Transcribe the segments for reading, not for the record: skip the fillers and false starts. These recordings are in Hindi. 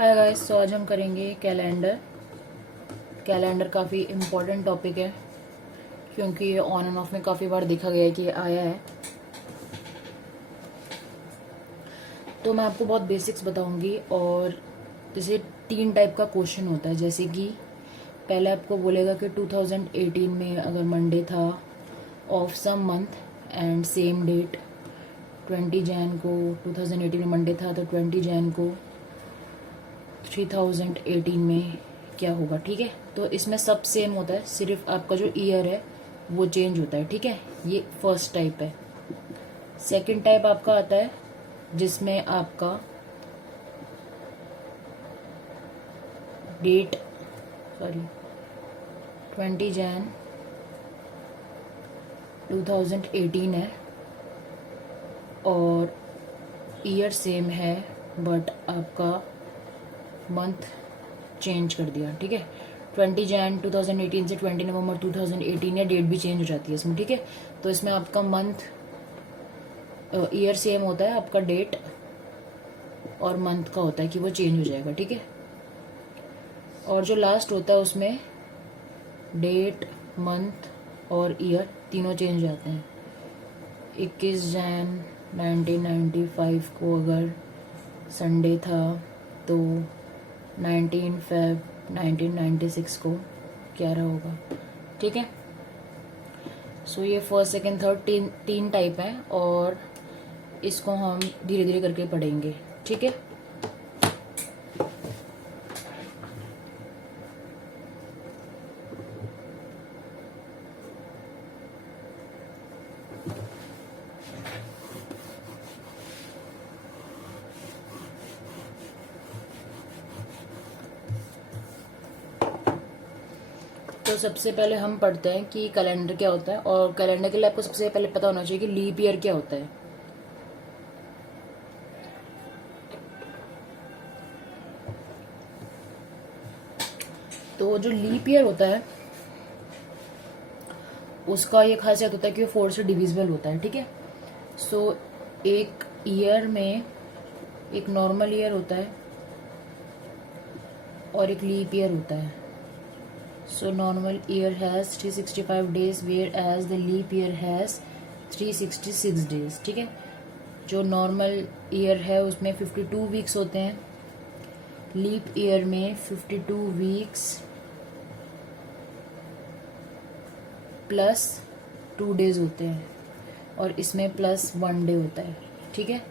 हाय गाइस, तो आज हम करेंगे कैलेंडर। कैलेंडर काफ़ी इम्पोर्टेंट टॉपिक है क्योंकि ये ऑन एंड ऑफ में काफ़ी बार देखा गया है कि ये आया है। तो मैं आपको बहुत बेसिक्स बताऊंगी। और जैसे 3 टाइप का क्वेश्चन होता है, जैसे कि पहले आपको बोलेगा कि 2018 में अगर मंडे था of some month and same date 20 Jan को 2018 में मंडे था, तो 20 जैन को 3018 में क्या होगा। ठीक है, तो इसमें सब सेम होता है, सिर्फ आपका जो ईयर है वो चेंज होता है। ठीक है, ये फर्स्ट टाइप है। सेकंड टाइप आपका आता है जिसमें आपका डेट 20 जैन 2018 है और ईयर सेम है, बट आपका मंथ चेंज कर दिया। ठीक है, 20 जैन 2018 से 20 नवंबर 2018 है, डेट भी चेंज हो जाती है इसमें। ठीक है, तो इसमें आपका मंथ ईयर सेम होता है, आपका डेट और मंथ का होता है कि वो चेंज हो जाएगा। ठीक है, और जो लास्ट होता है उसमें डेट, मंथ और ईयर तीनों चेंज हो जाते हैं। 21 जैन 1995 को अगर संडे था तो 19 फेब 1996 को क्या रहा होगा। ठीक है, सो ये फर्स्ट सेकेंड थर्ड तीन टाइप हैं और इसको हम धीरे धीरे करके पढ़ेंगे। ठीक है, तो सबसे पहले हम पढ़ते हैं कि कैलेंडर क्या होता है। और कैलेंडर के लिए आपको सबसे पहले पता होना चाहिए कि लीप ईयर क्या होता है। तो जो लीप ईयर होता है उसका ये खासियत होता है कि वो 4 से डिविजिबल होता है। ठीक है, सो एक ईयर में एक नॉर्मल ईयर होता है और एक लीप ईयर होता है। So normal year has 365 days whereas the leap year has 366 days. ठीक है, जो नॉर्मल ईयर है उसमें 52 वीक्स होते हैं, लीप ईयर में 52 वीक्स प्लस 2 डेज होते हैं और इसमें प्लस 1 डे होता है। ठीक है,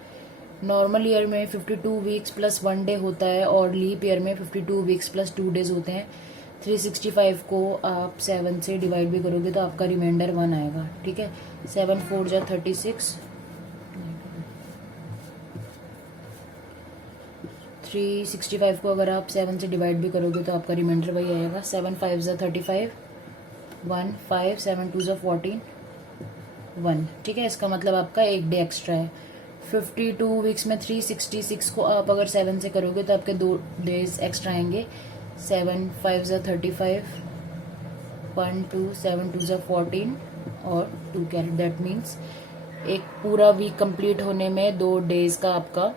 नॉर्मल ईयर में 52 वीक्स प्लस 1 डे होता है और लीप ईयर में 52 वीक्स प्लस 2 डेज होते हैं। 365 को आप 7 से डिवाइड भी करोगे तो आपका रिमाइंडर 1 आएगा। ठीक है, 7 4 जा 36, 365 को अगर आप 7 से डिवाइड भी करोगे तो आपका रिमाइंडर वही आएगा। 7 5 जा 35, 1 5 7 2 जा 14, 1। ठीक है, इसका मतलब आपका एक डे एक्स्ट्रा है। 52 वीक्स में 366 को आप अगर 7 से करोगे तो आपके 2 डेज एक्स्ट्रा आएंगे। 7 5 जा 35, 1 2 7 2 जा 14 और 2 कैरी। दैट मीन्स एक पूरा वीक कंप्लीट होने में 2 डेज का आपका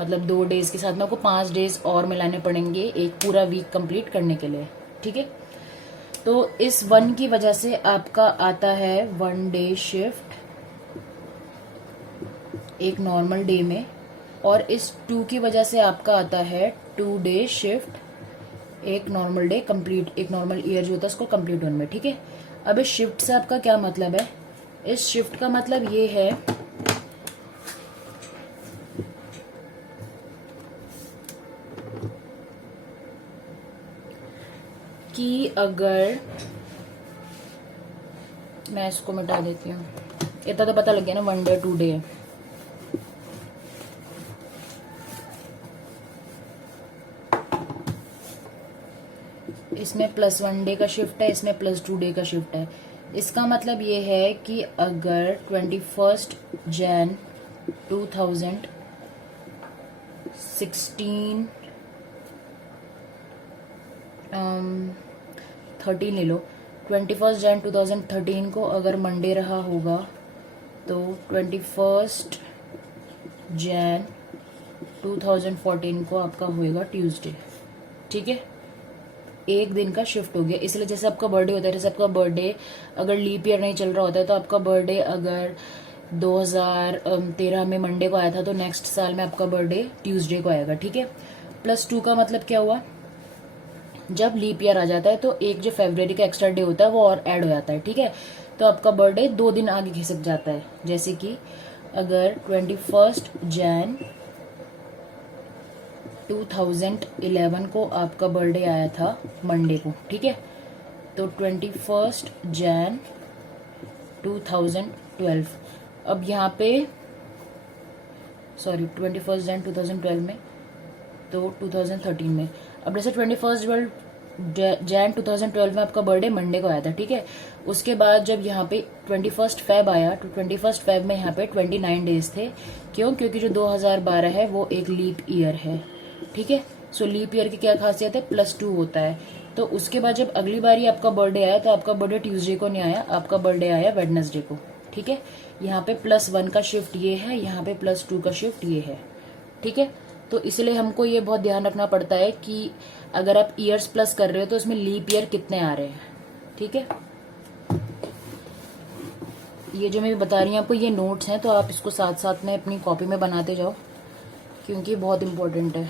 मतलब 2 डेज के साथ में आपको 5 डेज और मिलाने पड़ेंगे एक पूरा वीक कंप्लीट करने के लिए। ठीक है, तो इस 1 की वजह से आपका आता है 1 डे शिफ्ट एक नॉर्मल डे में, और इस 2 की वजह से आपका आता है 2 डे शिफ्ट एक नॉर्मल डे कंप्लीट, एक नॉर्मल ईयर जो होता है उसको कंप्लीट होने में। ठीक है, अब इस शिफ्ट से आपका क्या मतलब है। इस शिफ्ट का मतलब ये है कि अगर मैं इसको मिटा देती हूँ, इतना तो पता लग गया ना 1 डे 2 डे है। इसमें प्लस 1 डे का शिफ्ट है, इसमें प्लस 2 डे का शिफ्ट है। इसका मतलब ये है कि अगर 21 जैन 2016 13 ले लो, 21 जैन 2013 को अगर मंडे रहा होगा तो 21 जैन 2014 को आपका होएगा ट्यूसडे, ठीक है। एक दिन का शिफ्ट हो गया, इसलिए जैसे आपका बर्थडे होता है, जैसे आपका बर्थडे अगर लीप ईयर नहीं चल रहा होता है तो आपका बर्थडे अगर 2013 में मंडे को आया था तो नेक्स्ट साल में आपका बर्थडे ट्यूसडे को आएगा, ठीक है। +2 का मतलब क्या हुआ, जब लीप ईयर आ जाता है तो एक जो फरवरी का एक्स्ट्रा डे होता है वो और ऐड हो जाता है, ठीक है। तो आपका बर्थडे 2 दिन आगे खिसक जाता है। जैसे कि अगर 21 जैन 2011 को आपका बर्थडे आया था मंडे को, ठीक है, तो 21 जैन 2012, अब यहाँ पे 21 जैन 2012 में, तो 2013 में, अब जैसे 21 जैन 2012 में आपका बर्थडे मंडे को आया था, ठीक है। उसके बाद जब यहाँ पे 21 फेब आया तो 21 फेब में यहाँ पे 29 डेज थे। क्यों? क्योंकि जो 2012 है वो एक लीप ईयर है, ठीक है। सो लीप ईयर की क्या खासियत है, +2 होता है। तो उसके बाद जब अगली बार आपका बर्थडे आया तो आपका बर्थडे ट्यूसडे को नहीं आया, आपका बर्थडे आया वेडनेसडे को, ठीक है। यहाँ पे +1 का शिफ्ट ये है, यहाँ पे +2 का शिफ्ट ये है, ठीक है। तो इसलिए हमको ये बहुत ध्यान रखना पड़ता है कि अगर आप ईयर्स प्लस कर रहे हो तो इसमें लीप ईयर कितने आ रहे हैं, ठीक है। ये जो मैं बता रही हूँ आपको ये नोट्स हैं, तो आप इसको साथ साथ में अपनी कॉपी में बनाते जाओ क्योंकि बहुत इम्पोर्टेंट है।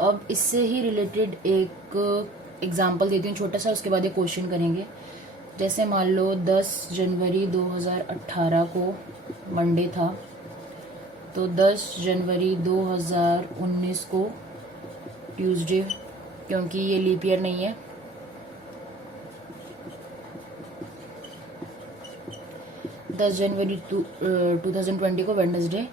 अब इससे ही रिलेटेड एक एग्जाम्पल देती हूँ छोटा सा, उसके बाद ये क्वेश्चन करेंगे। जैसे मान लो 10 जनवरी 2018 को मंडे था, तो 10 जनवरी 2019 को ट्यूसडे, क्योंकि ये लीप ईयर नहीं है, 10 जनवरी 2020 को वेडनेसडे।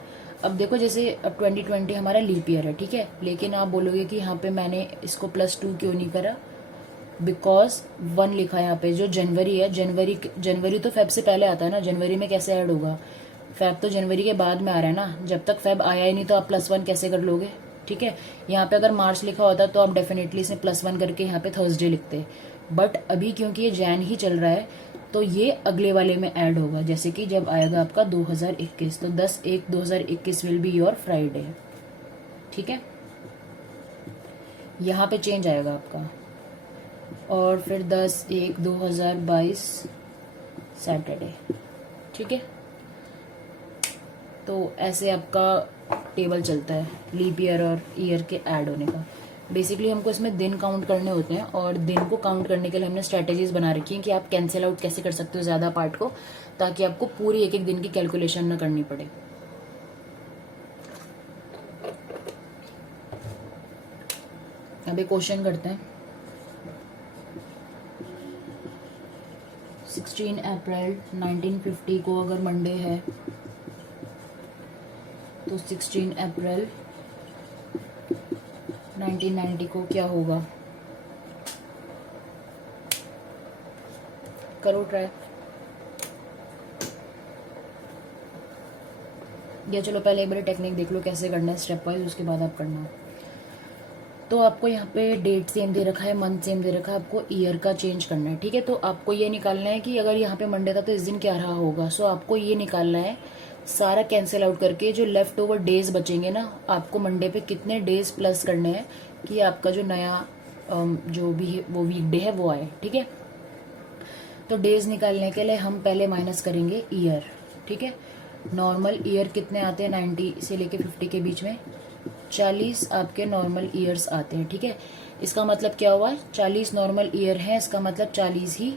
अब देखो जैसे अब 2020 हमारा लीप ईयर है, ठीक है, लेकिन आप बोलोगे कि यहाँ पे मैंने इसको +2 क्यों नहीं करा, बिकॉज 1 लिखा है यहाँ पे। जो जनवरी है, जनवरी तो फेब से पहले आता है ना, जनवरी में कैसे ऐड होगा, फेब तो जनवरी के बाद में आ रहा है ना, जब तक फेब आया ही नहीं तो आप +1 कैसे कर लोगे, ठीक है। यहाँ पे अगर मार्च लिखा होता तो आप डेफिनेटली इसमें +1 करके यहाँ पे थर्सडे लिखते, बट अभी क्योंकि ये जैन ही चल रहा है तो ये अगले वाले में ऐड होगा। जैसे कि जब आएगा आपका 2021, तो 10/1/2021 विल बी योर फ्राइडे, ठीक है, यहाँ पे चेंज आएगा आपका। और फिर 10/1/2022 सैटरडे, ठीक है। तो ऐसे आपका टेबल चलता है लीप ईयर और ईयर के ऐड होने का। बेसिकली हमको इसमें दिन काउंट करने होते हैं, और दिन को काउंट करने के लिए हमने स्ट्रेटेजीज बना रखी हैं कि आप कैंसिल आउट कैसे कर सकते हो ज्यादा पार्ट को, ताकि आपको पूरी एक एक दिन की कैलकुलेशन न करनी पड़े। अभी क्वेश्चन करते हैं। 16 अप्रैल 1950 को अगर मंडे है तो 16 अप्रैल 1990 को क्या होगा, करो ट्राई। या चलो पहले एक बार टेक्निक देख लो कैसे करना है स्टेप वाइज, उसके बाद आप करना। तो आपको यहाँ पे डेट सेम दे रखा है, मंथ सेम दे रखा है, आपको ईयर का चेंज करना है, ठीक है। तो आपको ये निकालना है कि अगर यहाँ पे मंडे था तो इस दिन क्या रहा होगा। सो आपको ये निकालना है सारा कैंसिल आउट करके, जो लेफ्ट ओवर डेज बचेंगे ना, आपको मंडे पे कितने डेज प्लस करने हैं कि आपका जो नया जो भी वो वीकडे है वो आए, ठीक है। तो डेज निकालने के लिए हम पहले माइनस करेंगे ईयर, ठीक है। नॉर्मल ईयर कितने आते हैं, 90 से लेके 50 के बीच में 40 आपके नॉर्मल ईयर्स आते हैं, ठीक है। इसका मतलब क्या हुआ, 40 नॉर्मल ईयर है, इसका मतलब 40 ही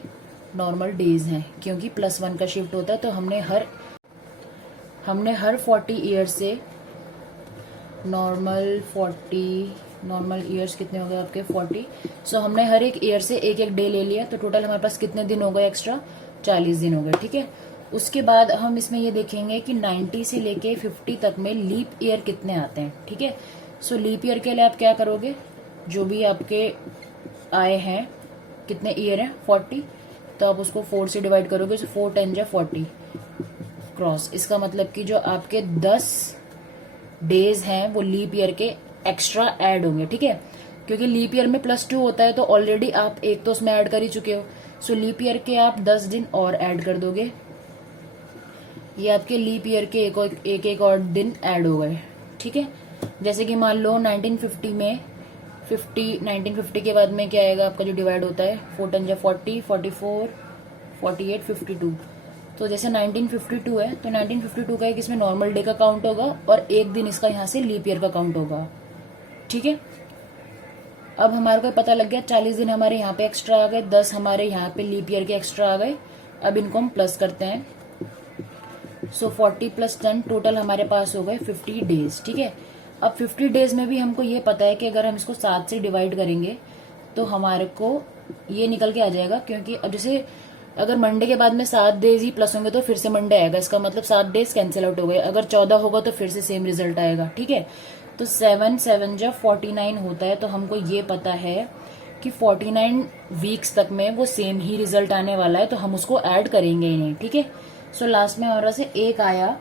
नॉर्मल डेज हैं, क्योंकि +1 का शिफ्ट होता है। तो हमने हर 40 ईयर से नॉर्मल ईयर्स कितने हो गए आपके 40। सो हमने हर एक ईयर से एक एक डे ले लिया, तो टोटल हमारे पास कितने दिन हो गए एक्स्ट्रा, 40 दिन हो गए, ठीक है। उसके बाद हम इसमें ये देखेंगे कि 90 से लेके 50 तक में लीप ईयर कितने आते हैं, ठीक है। सो लीप ईयर के लिए आप क्या करोगे, जो भी आपके आए हैं, कितने ईयर हैं 40, तो आप उसको 4 से डिवाइड करोगे, तो 4 10 जा 40 क्रॉस। इसका मतलब कि जो आपके 10 डेज हैं वो लीप ईयर के एक्स्ट्रा ऐड होंगे, ठीक है। क्योंकि लीप ईयर में +2 होता है, तो ऑलरेडी आप एक तो उसमें ऐड कर ही चुके हो, सो लीप ईयर के आप 10 दिन और ऐड कर दोगे, ये आपके लीप ईयर के एक और दिन ऐड हो गए, ठीक है। जैसे कि मान लो 1950 में 1950 के बाद में क्या आएगा आपका जो डिवाइड होता है, 4 10 40, 44, 48, 52। तो जैसे 1952 है तो 1952 का एक इसमें नॉर्मल डे का काउंट होगा और एक दिन इसका यहाँ से लीप ईयर का काउंट होगा, ठीक है। अब हमारे को पता लग गया 40 दिन हमारे यहाँ पे एक्स्ट्रा आ गए, 10 हमारे यहाँ पे लीप ईयर के एक्स्ट्रा आ गए। अब इनको हम प्लस करते हैं। सो 40 + 10 टोटल हमारे पास हो गए 50 डेज, ठीक है। अब 50 डेज में भी हमको ये पता है कि अगर हम इसको 7 से डिवाइड करेंगे तो हमारे को ये निकल के आ जाएगा, क्योंकि अब जैसे अगर मंडे के बाद में 7 डेज ही प्लस होंगे तो फिर से मंडे आएगा, इसका मतलब 7 डेज कैंसिल आउट हो गए। अगर 14 होगा तो फिर से सेम रिजल्ट आएगा, ठीक है। तो 7 7 जब 49 होता है तो हमको ये पता है कि 49 वीक्स तक में वो सेम ही रिजल्ट आने वाला है, तो हम उसको ऐड करेंगे ही नहीं, ठीक है। सो लास्ट में हमारे से एक आया,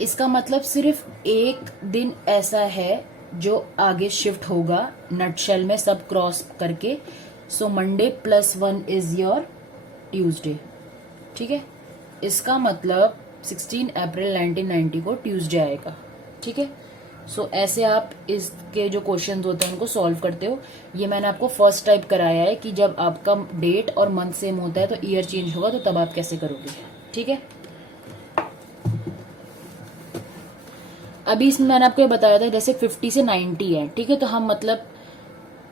इसका मतलब सिर्फ एक दिन ऐसा है जो आगे शिफ्ट होगा नटशेल में सब क्रॉस करके। So Monday +1 is your Tuesday, ठीक है। इसका मतलब 16 अप्रैल 1990 को ट्यूसडे आएगा, ठीक है। सो ऐसे आप इसके जो क्वेश्चन होते हैं उनको सॉल्व करते हो। ये मैंने आपको फर्स्ट टाइप कराया है कि जब आपका डेट और मंथ सेम होता है तो ईयर चेंज होगा, तो तब आप कैसे करोगे, ठीक है। अभी इसमें मैंने आपको ये बताया था जैसे 50 से 90 है, ठीक है। तो हम मतलब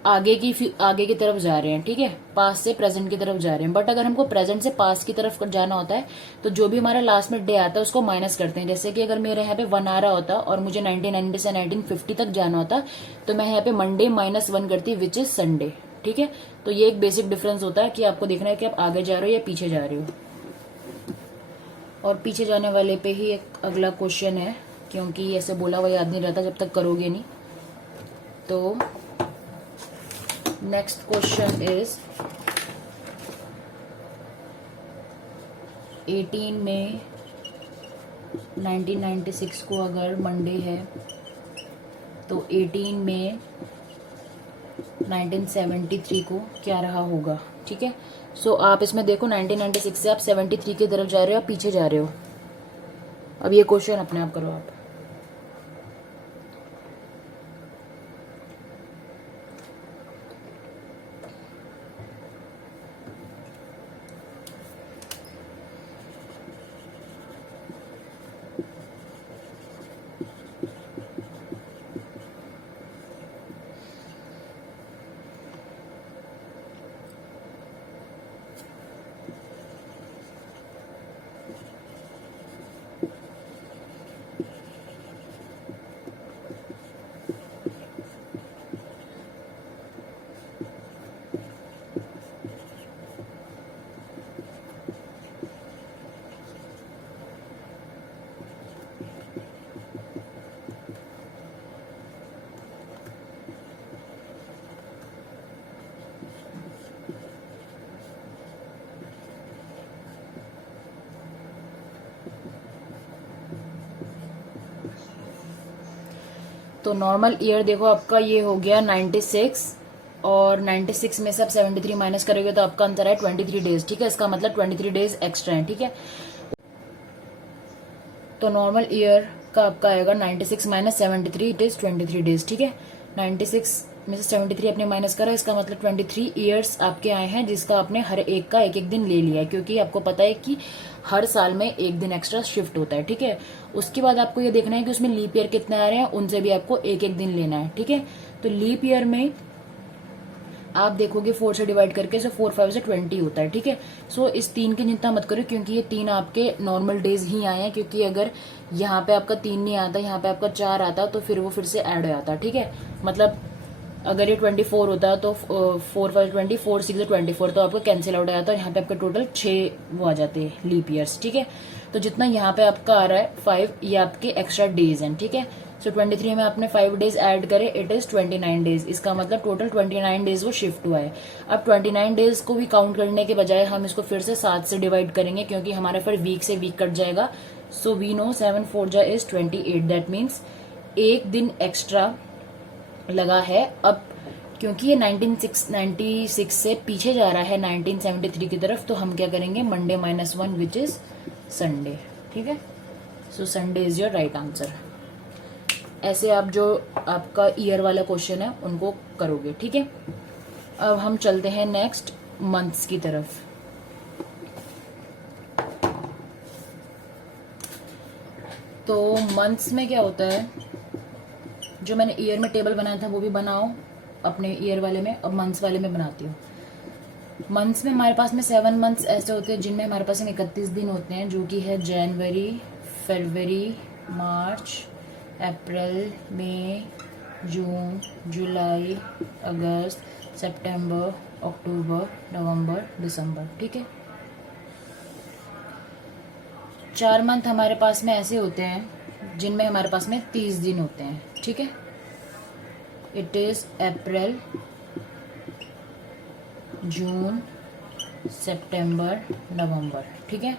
आगे की तरफ जा रहे हैं, ठीक है, पास से प्रेजेंट की तरफ जा रहे हैं। बट अगर हमको प्रेजेंट से पास की तरफ जाना होता है तो जो भी हमारा लास्ट में डे आता है उसको माइनस करते हैं। जैसे कि अगर मेरे यहाँ पे 1 आ रहा होता और मुझे 1990 से 1950 तक जाना होता तो मैं यहाँ पे मंडे -1 करती, विच इज संडे, ठीक है। तो ये एक बेसिक डिफरेंस होता है कि आपको देखना है कि आप आगे जा रहे हो या पीछे जा रहे हो। और पीछे जाने वाले पे ही एक अगला क्वेश्चन है, क्योंकि ऐसे बोला हुआ याद नहीं रहता जब तक करोगे नहीं। तो नेक्स्ट क्वेश्चन इज 18 मई 1996 को अगर मंडे है तो 18 मई 1973 को क्या रहा होगा, ठीक है। सो आप इसमें देखो 1996 से आप 73 की तरफ जा रहे हो, आप पीछे जा रहे हो। अब ये क्वेश्चन अपने आप करो आप। तो नॉर्मल ईयर देखो आपका ये हो गया 96, और 96 में से आप 73 माइनस करोगे तो आपका आंसर है 23 डेज, ठीक है। इसका मतलब 23 डेज एक्स्ट्रा है, ठीक है। तो नॉर्मल ईयर का आपका आएगा 96 - 73, इट इज 23 डेज, ठीक है। 96 में से 73 आपने माइनस करा, इसका मतलब 23 ईयर्स आपके आए हैं, जिसका आपने हर एक का एक दिन ले लिया है, क्योंकि आपको पता है कि हर साल में एक दिन एक्स्ट्रा शिफ्ट होता है, ठीक है। उसके बाद आपको ये देखना है कि उसमें लीप ईयर कितने आ रहे हैं, उनसे भी आपको एक दिन लेना है, ठीक है। तो लीप ईयर में आप देखोगे 4 से डिवाइड करके, सो 4 5 से 20 होता है, ठीक है। सो इस 3 की चिंता मत करो, क्योंकि ये 3 आपके नॉर्मल डेज ही आए हैं, क्योंकि अगर यहाँ पे आपका 3 नहीं आता, यहाँ पे आपका 4 आता तो फिर वो फिर से ऐड हो जाता, ठीक है। मतलब अगर ये 24 होता तो 4 5 20, 4 6 24, तो आपका कैंसिल आउट आ जाता है। यहाँ पे आपका टोटल 6 वो आ जाते हैं लीप ईयर्स, ठीक है। तो जितना यहाँ पे आपका आ रहा है 5, ये आपके एक्स्ट्रा डेज हैं, ठीक है। सो 23 में आपने 5 डेज ऐड करे, इट इज 29 डेज। इसका मतलब टोटल 29 डेज वो शिफ्ट हुआ है। अब 29 डेज को भी काउंट करने के बजाय हम इसको फिर से 7 से डिवाइड करेंगे, क्योंकि हमारा फिर वीक से वीक कट जाएगा। सो वी नो 7 4 जा इज 28, दैट मीन्स एक दिन एक्स्ट्रा लगा है। अब क्योंकि ये 1996 से पीछे जा रहा है 1973 की तरफ, तो हम क्या करेंगे, मंडे -1 विच इज संडे। ठीक है, so Sunday is your right answer. ऐसे आप जो आपका ईयर वाला क्वेश्चन है उनको करोगे। ठीक है, अब हम चलते हैं नेक्स्ट मंथ्स की तरफ। तो मंथ्स में क्या होता है, जो मैंने ईयर में टेबल बनाया था वो भी बनाओ अपने ईयर वाले में, अब मंथ्स वाले में बनाती हूँ। मंथ्स में हमारे पास में 7 मंथ्स ऐसे होते हैं जिनमें हमारे पास में 31 दिन होते हैं, जो कि है जनवरी, फरवरी, मार्च, अप्रैल, मई, जून, जुलाई, अगस्त, सितंबर, अक्टूबर, नवंबर, दिसंबर। ठीक है, 4 मंथ हमारे पास में ऐसे होते हैं जिनमें हमारे पास में 30 दिन होते हैं। ठीक है, इट इज अप्रैल, जून, सितंबर, नवंबर। ठीक है,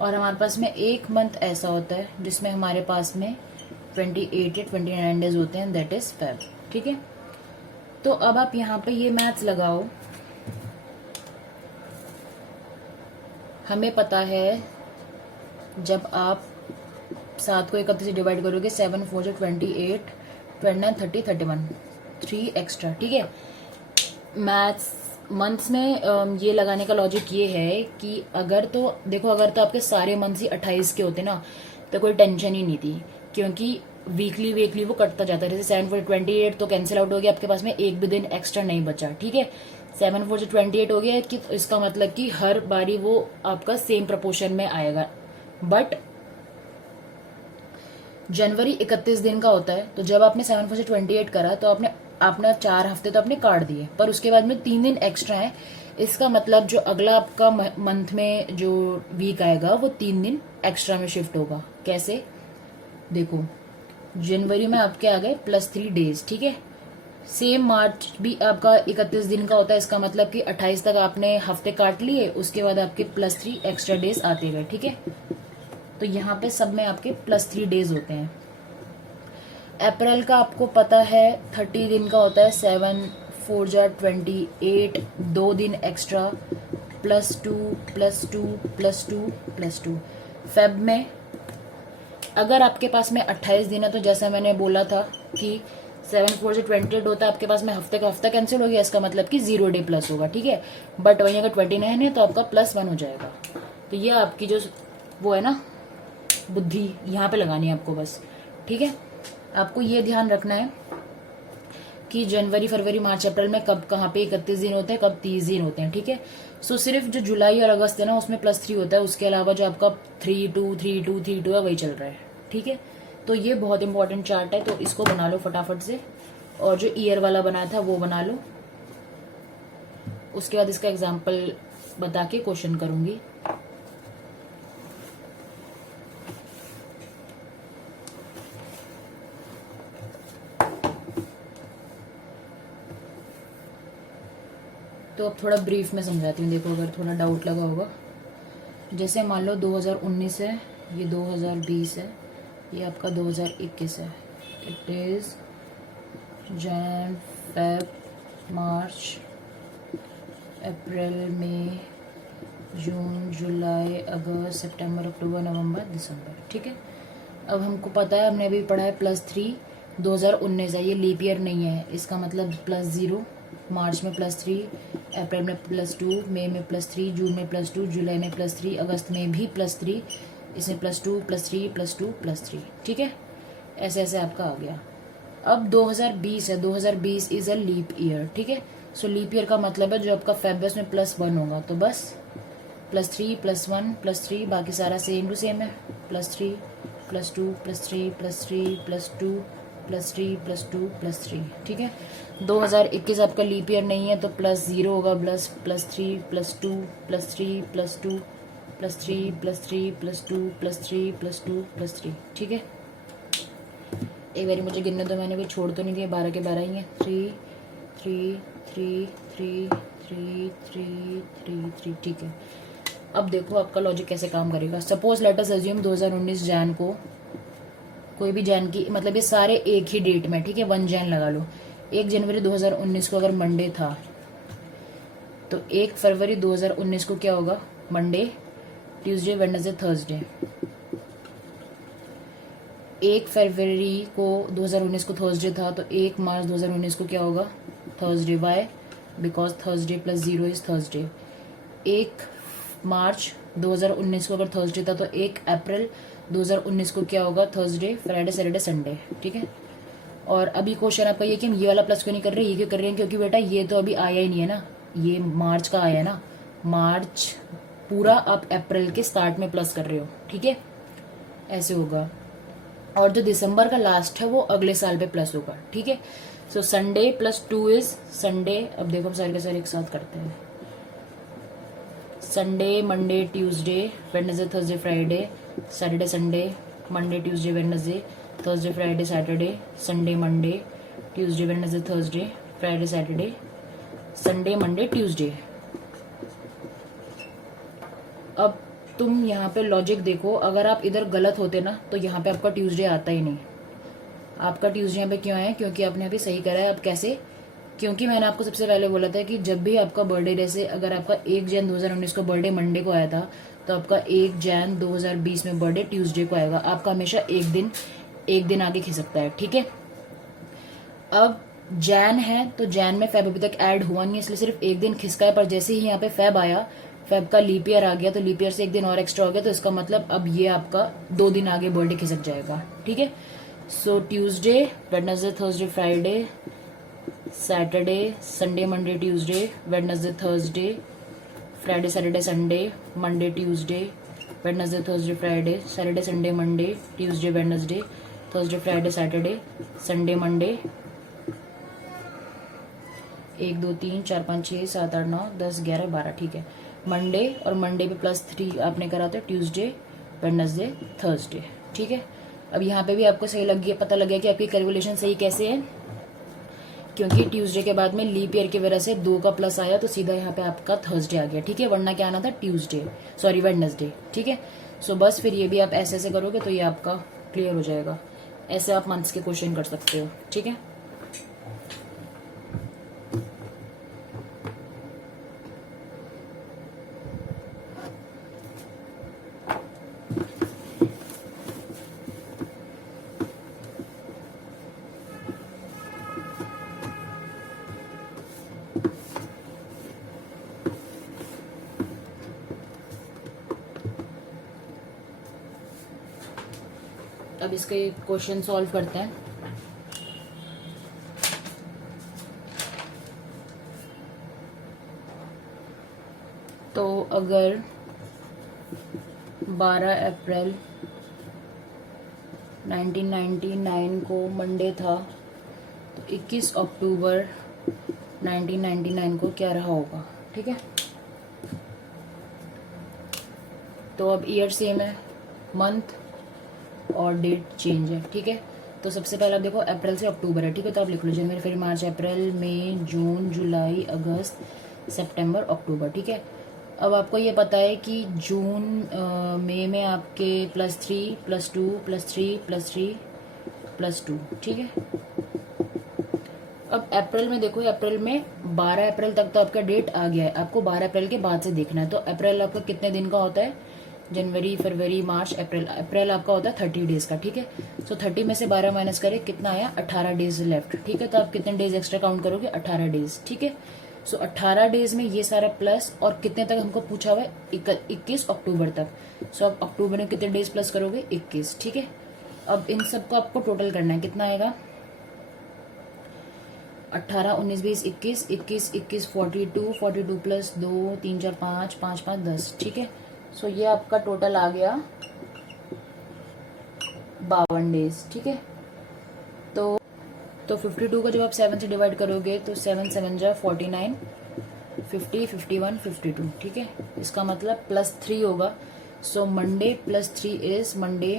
और हमारे पास में एक मंथ ऐसा होता है जिसमें हमारे पास में 28 या 29 डेज होते हैं, दैट इज फेब। ठीक है, तो अब आप यहाँ पे ये मैथ्स लगाओ। हमें पता है जब आप 7 को 31 से डिवाइड करोगे, 7 4 जो 28, 29 30 31, 3 एक्स्ट्रा। ठीक है, मैथ्स मंथ्स में ये लगाने का लॉजिक ये है कि अगर तो देखो, अगर तो आपके सारे मंथ्स ही 28 के होते ना तो कोई टेंशन ही नहीं थी, क्योंकि वीकली वो कटता जाता है। जैसे 7 4 28 तो कैंसिल आउट हो गया, आपके पास में एक भी दिन एक्स्ट्रा नहीं बचा। ठीक है, 7 4 से 28 हो गया, कि इसका मतलब कि हर बारी वो आपका सेम प्रपोर्शन में आएगा। बट जनवरी 31 दिन का होता है, तो जब आपने 7 4 से 28 करा तो आपने 4 हफ्ते तो आपने काट दिए, पर उसके बाद में 3 दिन एक्स्ट्रा है। इसका मतलब जो अगला आपका मंथ में जो वीक आएगा वो 3 दिन एक्स्ट्रा में शिफ्ट होगा। कैसे, देखो, जनवरी में आपके आ गए +3 डेज। ठीक है, सेम मार्च भी आपका 31 दिन का होता है, इसका मतलब कि 28 तक आपने हफ्ते काट लिए, उसके बाद आपके +3 एक्स्ट्रा डेज आते गए। ठीक है, तो यहाँ पे सब में आपके +3 डेज होते हैं। अप्रैल का आपको पता है 30 दिन का होता है, 7 4 जा 28, 2 दिन एक्स्ट्रा, +2 +2 +2 +2। फेब में अगर आपके पास में 28 दिन है, तो जैसा मैंने बोला था कि 7 4 से 28 होता है, आपके पास में हफ्ते का हफ्ता कैंसिल हो गया, इसका मतलब कि 0 डे प्लस होगा। ठीक है, बट वहीं अगर 29 है तो आपका +1 हो जाएगा। तो ये आपकी जो वो है ना बुद्धि, यहाँ पे लगानी है आपको बस। ठीक है, आपको ये ध्यान रखना है कि जनवरी, फरवरी, मार्च, अप्रैल में कब कहाँ पे 31 दिन होते हैं, कब 30 दिन होते हैं। ठीक है, सो सिर्फ जो जुलाई और अगस्त है ना उसमें +3 होता है, उसके अलावा जो आपका 3 2 3 2 3 2 है वही चल रहा है। ठीक है, तो ये बहुत इंपॉर्टेंट चार्ट है, तो इसको बना लो फटाफट से, और जो ईयर वाला बनाया था वो बना लो। उसके बाद इसका एग्जाम्पल बता के क्वेश्चन करूंगी। तो अब थोड़ा ब्रीफ में समझाती हूँ। देखो, अगर थोड़ा डाउट लगा होगा, जैसे मान लो 2019 है, ये 2020 है, ये आपका 2021 है। इट इज जन, फेब, मार्च, अप्रैल, मई, जून, जुलाई, अगस्त, सितंबर, अक्टूबर, नवंबर, दिसंबर। ठीक है, अब हमको पता है, हमने अभी पढ़ा है +3 2019 है, ये लीप ईयर नहीं है, इसका मतलब +0, मार्च में +3, अप्रैल में +2, मई में +3, जून में +2, जुलाई में +3, अगस्त में भी +3, इसमें +2 +3 +2 +3। ठीक है, ऐसे ऐसे आपका आ गया। अब 2020 है, 2020 इज अ लीप ईयर। ठीक है, सो लीप ईयर का मतलब है जो आपका फेब उसमें +1 होगा, तो बस +3 +1 +3, बाकी सारा सेम टू सेम है, +3 +2 +3 +3 +2 +3 +2 +3। ठीक है, 2021 आपका लीप ईयर नहीं है, तो +0 होगा, +3 +2 +3 +2 +3 +3 +2 +3 +2 +3। ठीक है, एक बारी मुझे गिनने तो, मैंने भी छोड़ तो नहीं दिया, 12 के 12 ही हैं। 3 3 3 3 3 3 3 3। ठीक है, अब देखो आपका लॉजिक कैसे काम करेगा। Suppose let us assume 2019 Jain को, कोई भी जैन की, मतलब ये सारे एक ही डेट में, ठीक है, 1 जैन लगा लो, 1 जनवरी 2019 को अगर मंडे था तो 1 फरवरी 2019 को क्या होगा? Monday, Tuesday, Wednesday, Thursday. 1 फरवरी को 2019 को थर्सडे था तो 1 मार्च 2019 को क्या होगा? Thursday. Why? Because Thursday plus 0 is Thursday. 1 March 2019 को अगर थर्सडे था तो 1 अप्रैल 2019 को क्या होगा? Thursday, Friday, Saturday, Sunday. ठीक है। और अभी क्वेश्चन आपका ये कि हम ये वाला प्लस क्यों नहीं कर रहे? ये क्यों कर रहे हैं? क्योंकि बेटा ये तो अभी आया ही नहीं है ना, ये मार्च का आया है ना। मार्च पूरा आप अप्रैल के स्टार्ट में प्लस कर रहे हो। ठीक है, ऐसे होगा। और जो दिसंबर का लास्ट है वो अगले साल पे प्लस होगा। ठीक है। So Sunday plus 2 is Sunday. अब देखो हम सारे के सारे एक साथ करते हैं। Sunday, Monday, Tuesday, Wednesday, Thursday, Friday, Saturday, Sunday, Monday, Tuesday, Wednesday, Thursday, Friday, Saturday, Sunday, Monday, Tuesday, Wednesday, Thursday, Friday, Saturday, Sunday, Monday, Tuesday. अब तुम यहाँ पे लॉजिक देखो, अगर आप इधर गलत होते ना तो यहाँ पे आपका ट्यूसडे आता ही नहीं। आपका ट्यूसडे यहाँ पे क्यों है? क्योंकि आपने अभी सही करा है। अब कैसे? क्योंकि मैंने आपको सबसे पहले बोला था कि जब भी आपका बर्थडे, जैसे अगर आपका 1 जन 2019 को बर्थडे मंडे को आया था तो आपका 1 जन 2020 में बर्थडे ट्यूसडे को आएगा। आपका हमेशा एक दिन आगे खिसकता है। ठीक है। अब जैन है तो जैन में फेब अभी तक ऐड हुआ नहीं, इसलिए सिर्फ एक दिन खिसका है। पर जैसे ही यहाँ पे फेब आया, फेब का लीप ईयर आ गया तो लीप ईयर से एक दिन और एक्स्ट्रा हो गया, तो इसका मतलब अब ये आपका 2 दिन आगे बर्थडे खिसक जाएगा। ठीक है। So Tuesday, Wednesday, Thursday, Friday, Saturday, Sunday, Monday, Tuesday, Wednesday, Thursday, Friday, Saturday, Sunday, Monday, Tuesday, Wednesday, Thursday, Friday, Saturday, Sunday, Monday, Tuesday, Wednesday, Thursday, Friday, Saturday, Sunday, Monday, 1 2 3 4 5 6 7 8 9 10 11 12। ठीक है। मंडे और मंडे पे +3 आपने करा था, ट्यूसडे, वेडनेसडे, थर्सडे। ठीक है। अब यहाँ पे भी आपको सही लग गया, पता लग गया कि आपकी कैलकुलेशन सही कैसे है, क्योंकि ट्यूसडे के बाद में लीप ईयर की वजह से 2 का प्लस आया तो सीधा यहाँ पे आपका थर्सडे आ गया। ठीक है। वरना क्या आना था? वेडनेसडे। ठीक है। सो बस फिर ये भी आप ऐसे ऐसे करोगे तो ये आपका क्लियर हो जाएगा। ऐसे आप मंथ्स के क्वेश्चन कर सकते हो। ठीक है। अब इसके क्वेश्चन सॉल्व करते हैं। तो अगर 12 अप्रैल 1999 को मंडे था तो 21 अक्टूबर 1999 को क्या रहा होगा? ठीक है। तो अब ईयर सेम है, मंथ और डेट चेंज है। ठीक है। तो सबसे पहले आप देखो अप्रैल से अक्टूबर है। ठीक है। तो आप लिख लो जनवरी, फरवरी, मार्च, अप्रैल, मई, जून, जुलाई, अगस्त, सितंबर, अक्टूबर। ठीक है। अब आपको ये पता है कि जून मई में आपके +3 +2 +3 +3 +2। ठीक है। अब अप्रैल में देखो, अप्रैल में 12 अप्रैल तक तो आपका डेट आ गया है, आपको 12 अप्रैल के बाद से देखना है। तो अप्रैल आपका कितने दिन का होता है? जनवरी, फरवरी, मार्च, अप्रैल। अप्रैल आपका होता है 30 डेज का। ठीक है। सो 30 में से 12 माइनस करें, कितना आया? 18 डेज लेफ्ट। ठीक है। तो आप कितने डेज एक्स्ट्रा काउंट करोगे? 18 डेज। ठीक है। सो 18 डेज में ये सारा प्लस, और कितने तक हमको पूछा हुआ है? 21 अक्टूबर तक। सो आप अक्टूबर में कितने डेज प्लस करोगे? 21। ठीक है। अब इन सबको आपको टोटल करना है, कितना आएगा? 18 19 20 21 21 21 42 42 प्लस 2 3 4 5 5 5 10। ठीक है। सो ये आपका टोटल आ गया 52 डेज। ठीक है। तो 52 को जब आप 7 से डिवाइड करोगे तो 7 7 जा 49 50 51 52। ठीक है। इसका मतलब +3 होगा। So Monday +3 is Monday,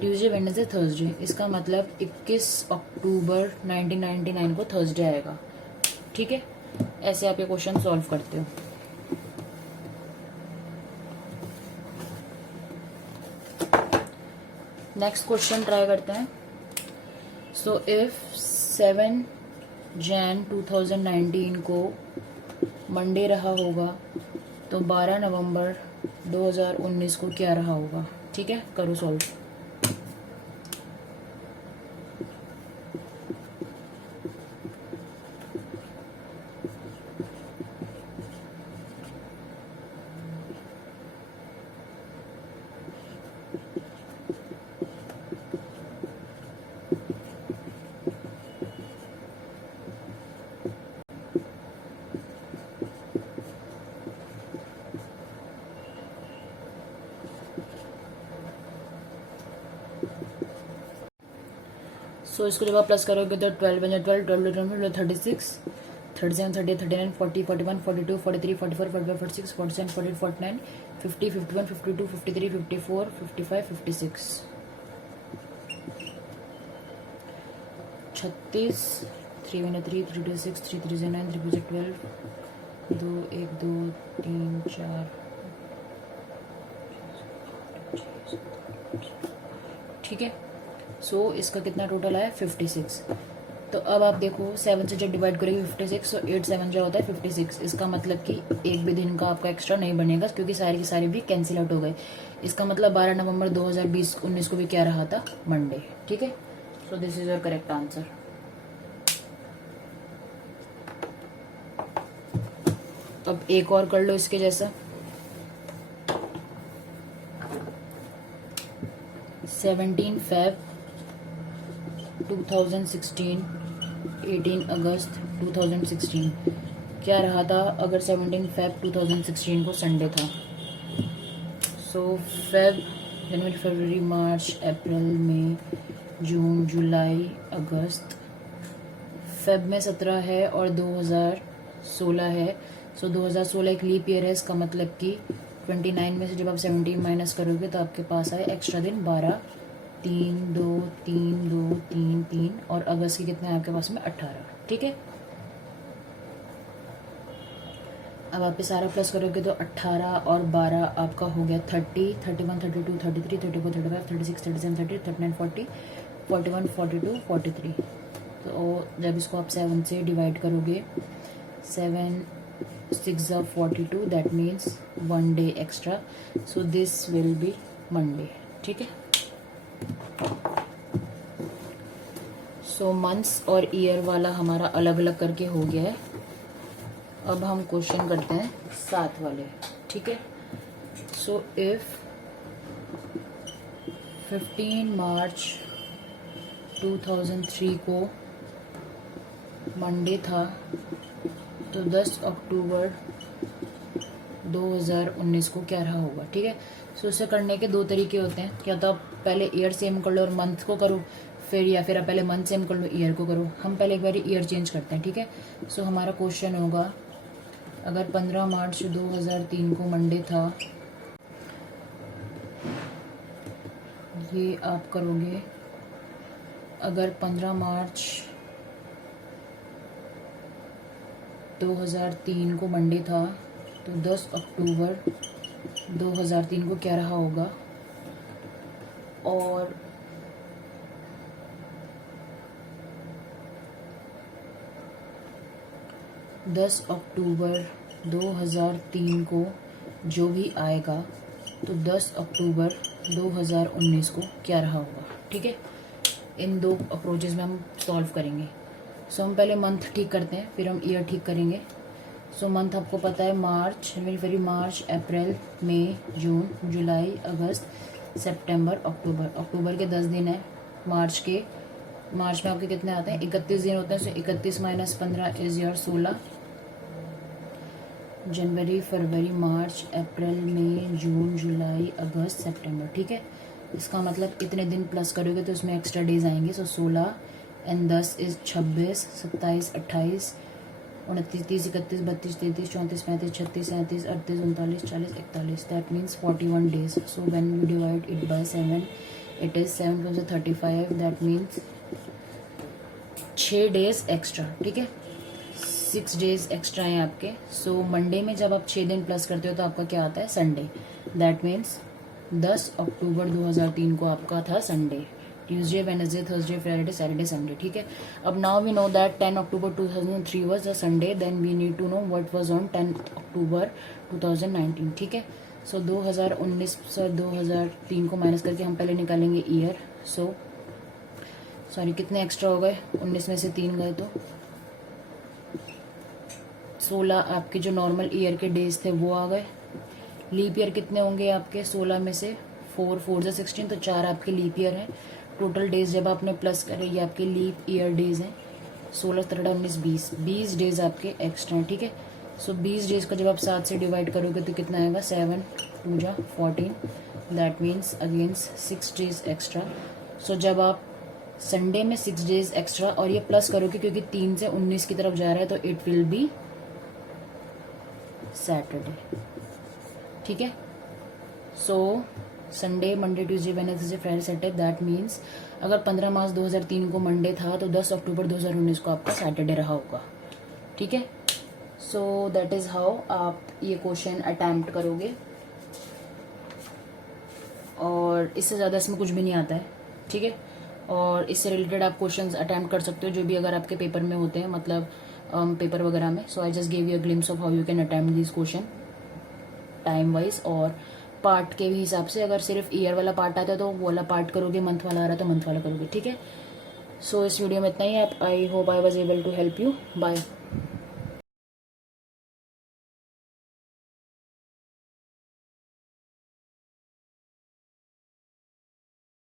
Tuesday, Wednesday, Thursday. इसका मतलब 21 अक्टूबर 1999 को थर्सडे आएगा। ठीक है। ऐसे आप ये क्वेश्चन सॉल्व करते हो। नेक्स्ट क्वेश्चन ट्राई करते हैं। सो इफ 7 जैन 2019 को मंडे रहा होगा, तो 12 नवंबर 2019 को क्या रहा होगा। ठीक है, करो सॉल्व। सो इसको जब आप प्लस करोगे तो 12 बन जाए 12, 36, 37, 38, 39, 40, 41, 42, 43, 44, 45, 46, 47, 48, 49, 50, 51, 52, 53, 54, 55, 56, 36, 3 1 3, 3 2 6, 3 3 9, 3 4 12, 2 1 2 3 4। ठीक है, सो इसका कितना टोटल आया 56। तो अब आप देखो 7 से जब डिवाइड करेंगे 56, तो 8 7 जो होता है 56। इसका मतलब कि एक भी दिन का आपका एक्स्ट्रा नहीं बनेगा, क्योंकि सारे के सारे भी कैंसिल आउट हो गए। इसका मतलब 12 नवंबर 2019 को भी क्या रहा था, मंडे। ठीक है, so this is your correct answer. अब एक और कर लो इसके जैसा। 17 Feb 2016, 18 अगस्त 2016 क्या रहा था अगर 17 Feb 2016 को संडे था। सो फेब, जनवरी, फरवरी, मार्च, अप्रैल, मई, जून, जुलाई, अगस्त। फेब में 17 है और 2016 है, सो 2016 एक लीप ईयर है। इसका मतलब कि 29 में से जब आप 17 माइनस करोगे तो आपके पास आए एक्स्ट्रा दिन 12, 3 2 3 2 3 3, और अगस्त के कितने हैं आपके पास में 18। ठीक है, अब आप ये सारा प्लस करोगे तो 18 और 12 आपका हो गया 30, 31, 32, 33, 34, 35, 36, 37, 38, 39, 40, 41, 42, 43। तो जब इसको आप 7 से डिवाइड करोगे, 7 6 42, that means 1 day extra. So this will be Monday. ठीक है, सो मंथ्स और ईयर वाला हमारा अलग अलग करके हो गया है। अब हम क्वेश्चन करते हैं 7 वाले। ठीक है, सो इफ 15 मार्च 2003 को मंडे था, तो 10 अक्टूबर 2019 को क्या रहा होगा। ठीक है, सो इसे करने के 2 तरीके होते हैं, या तो आप पहले ईयर सेम कर लो और मंथ को करो, या फिर आप पहले मंथ सेम कर लो ईयर को करो। हम पहले एक बार ईयर चेंज करते हैं। ठीक है, सो हमारा क्वेश्चन होगा, अगर 15 मार्च 2003 को मंडे था, ये आप करोगे, अगर 15 मार्च 2003 को मंडे था, तो 10 अक्टूबर 2003 को क्या रहा होगा। और दस अक्टूबर 2003 को जो भी आएगा, तो 10 अक्टूबर 2019 को क्या रहा होगा। ठीक है, इन 2 अप्रोचेज में हम सॉल्व करेंगे। सो हम पहले मंथ ठीक करते हैं, फिर हम ईयर ठीक करेंगे। सो मंथ आपको पता है, मार्च, फरवरी, मार्च, अप्रैल, मई, जून, जुलाई, अगस्त, सितंबर, अक्टूबर। अक्टूबर के 10 दिन है। मार्च में आपके कितने आते हैं, 31 दिन होते हैं। सो 31 माइनस 15 इज योर 16। जनवरी, फरवरी, मार्च, अप्रैल, मई, जून, जुलाई, अगस्त, सितंबर। ठीक है, इसका मतलब इतने दिन प्लस करोगे तो इसमें एक्स्ट्रा डेज आएंगे। सो 16 and 10 is 26, 27, 28, 29, 30, 31, 32, 33, 34, 35, 36, 37, 38, 39, 40, 41, that means 41 days. So when you divide it by 7, it is 7 plus 35, that means 6 days extra. ठीक है, 6 days एक्स्ट्रा हैं आपके। सो मंडे में जब आप 6 दिन प्लस करते हो तो आपका क्या आता है, संडे। दैट मीन्स 10 अक्टूबर 2003 को आपका था Sunday. Tuesday, Wednesday, Thursday, Friday, Saturday, Sunday. ठीक है. अब now we know that 10 October 2003 was a Sunday. Then we need to know what was on 10 October 2019. ठीक है. सो 2019 से 2003 को माइनस करके हम पहले निकालेंगे ईयर. सो सॉरी कितने एक्स्ट्रा हो गए, 19 में से 3 गए तो 16 आपके जो नॉर्मल ईयर के डेज थे वो आ गए. लीप ईयर कितने होंगे आपके, 16 में से 4 4 से 16 तो 4 आपके लीप ईयर हैं. टोटल डेज जब आपने प्लस करे ये आपके लीप ईयर डेज हैं. 16 13 19 20 डेज आपके एक्स्ट्रा हैं. ठीक है. सो 20 डेज का जब आप 7 से डिवाइड करोगे तो कितना आएगा, 7 2 जा 14. That means against 6 days extra. So जब आप संडे में 6 डेज एक्स्ट्रा और ये प्लस करोगे क्योंकि 3 से 19 की तरफ जा रहा है तो इट विल बी सैटरडे. ठीक है. So Sunday, Monday, Tuesday, Wednesday, Friday, Saturday. That means अगर 15 मार्च 2003 को मंडे था तो 10 अक्टूबर 2019 को आपका सैटरडे रहा होगा. ठीक है. सो दैट इज हाउ आप ये क्वेश्चन अटेम्प्ट करोगे और इससे ज़्यादा इसमें कुछ भी नहीं आता है. ठीक है. और इससे रिलेटेड आप क्वेश्चंस अटेम्प्ट कर सकते हो जो भी अगर आपके पेपर में होते हैं, मतलब पेपर वगैरह में. So I just give you a glimpse of how you can attempt this question time wise और पार्ट के भी हिसाब से. अगर सिर्फ ईयर वाला पार्ट आता है तो वो वाला पार्ट करोगे, मंथ वाला आ रहा है तो मंथ वाला करोगे. ठीक है. सो इस वीडियो में इतना ही. I hope I was able to help you. Bye.